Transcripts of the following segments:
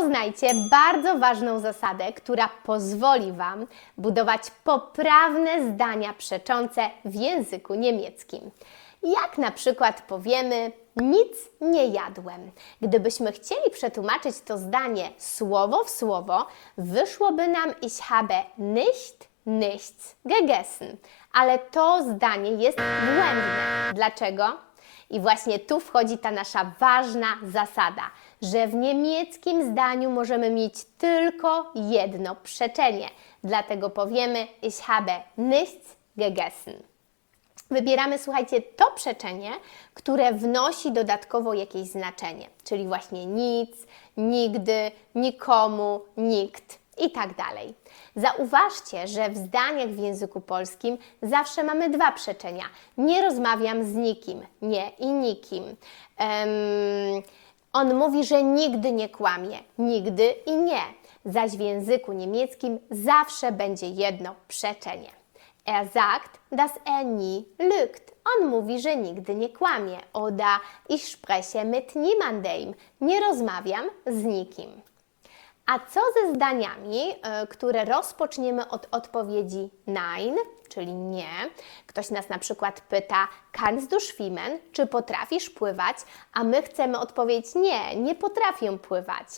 Poznajcie bardzo ważną zasadę, która pozwoli Wam budować poprawne zdania przeczące w języku niemieckim. Jak na przykład powiemy nic nie jadłem. Gdybyśmy chcieli przetłumaczyć to zdanie słowo w słowo, wyszłoby nam ich habe nicht nichts gegessen. Ale to zdanie jest błędne. Dlaczego? I właśnie tu wchodzi ta nasza ważna zasada, że w niemieckim zdaniu możemy mieć tylko jedno przeczenie. Dlatego powiemy ich habe nichts gegessen. Wybieramy, słuchajcie, to przeczenie, które wnosi dodatkowo jakieś znaczenie, czyli właśnie nic, nigdy, nikomu, nikt i tak dalej. Zauważcie, że w zdaniach w języku polskim zawsze mamy dwa przeczenia. Nie rozmawiam z nikim, nie i nikim. Em, on mówi, że nigdy nie kłamie, nigdy i nie. Zaś w języku niemieckim zawsze będzie jedno przeczenie. Er sagt, dass er nie lügt. On mówi, że nigdy nie kłamie. Oder ich spreche mit niemandem. Nie rozmawiam z nikim. A co ze zdaniami, y, które rozpoczniemy od odpowiedzi nein, czyli nie? Ktoś nas na przykład pyta, kannst du schwimmen? Czy potrafisz pływać? A my chcemy odpowiedzieć nie, nie potrafię pływać.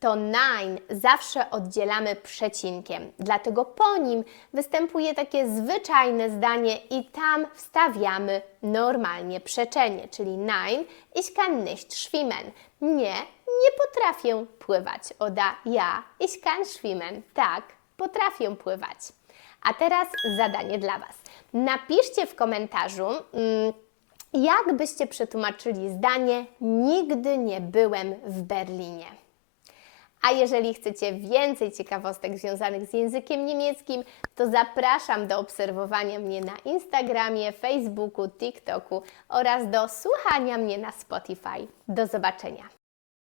To nein zawsze oddzielamy przecinkiem, dlatego po nim występuje takie zwyczajne zdanie i tam wstawiamy normalnie przeczenie, czyli nein, ich kann nicht schwimmen. Nie, nie potrafię pływać. Oda ja, ich kann schwimmen. Tak, potrafię pływać. A teraz zadanie dla Was. Napiszcie w komentarzu, mm, jak byście przetłumaczyli zdanie Nigdy nie byłem w Berlinie. A jeżeli chcecie więcej ciekawostek związanych z językiem niemieckim, to zapraszam do obserwowania mnie na Instagramie, Facebooku, TikToku oraz do słuchania mnie na Spotify. Do zobaczenia.